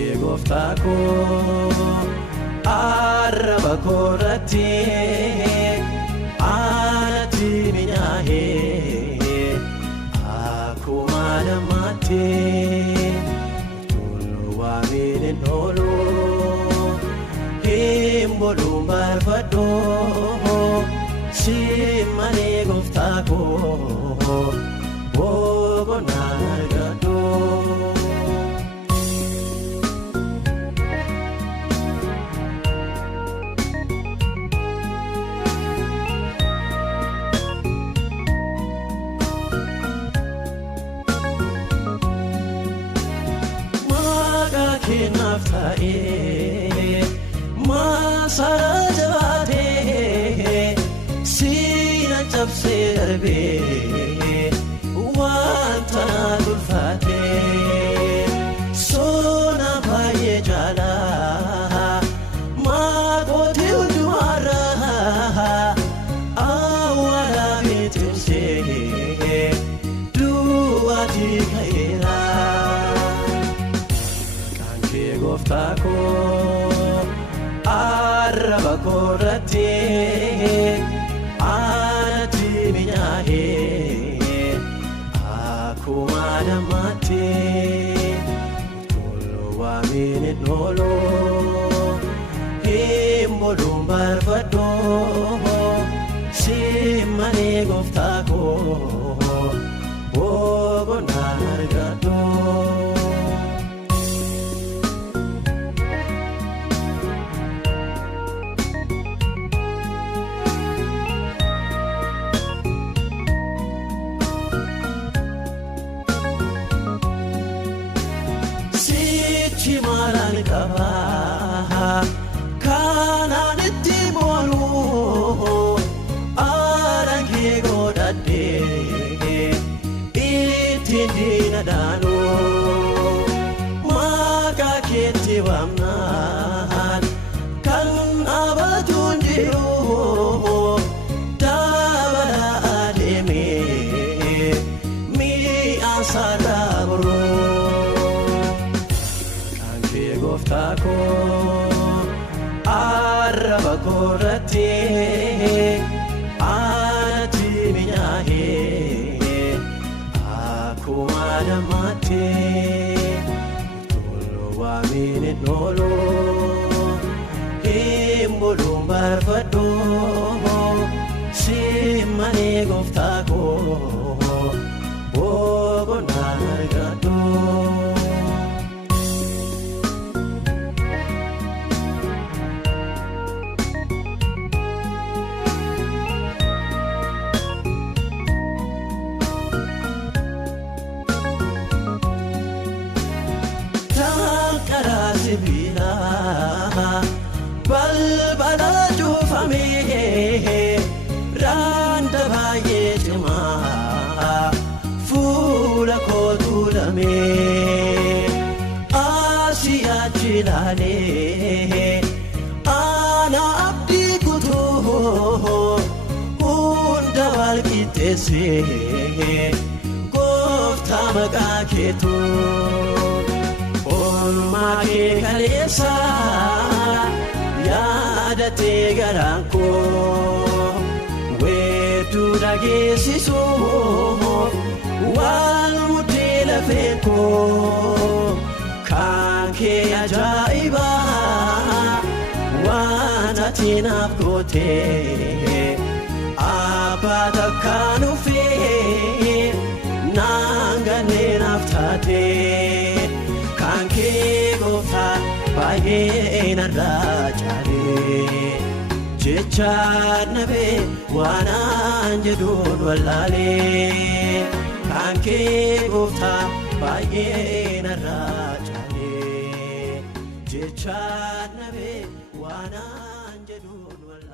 Kanke goftako araba korati anati minyahe aku madamate tulu wamine nolo himbolu marfado simane goftako bogo nargado naftae masarajate sina chapse darbe wanta dulfate sona bhaye jala ma kote udwara awara bitimse duati khaira goftako araba korati anati minyahe aku madamate tulu wamine nolo himbolu marfado simane goftako bogo nargado Chimaran kaba kanan timolu arange godade itindina dano maka keti wamnan kan abatundiru dabara ademe mi asadabro goftako araba korati anati minyahe aku madamate tulu wamine nolo himbolu marfado simane goftako bogo nargado Bila balbala jufame randa baye jama fula kotulame asiya chilale ana abdi kutu unda walkitese gofta magaketu Maki kalesa yadate garanko wetu dagesiso wal mutila feko kanke ajaiba wana tinapkote abata kanufe nangane naftate Kanke gofta baye narrachale jecha nabe wana anjedun walale Kanke gofta baye narrachale jecha nabe wana anjedun walale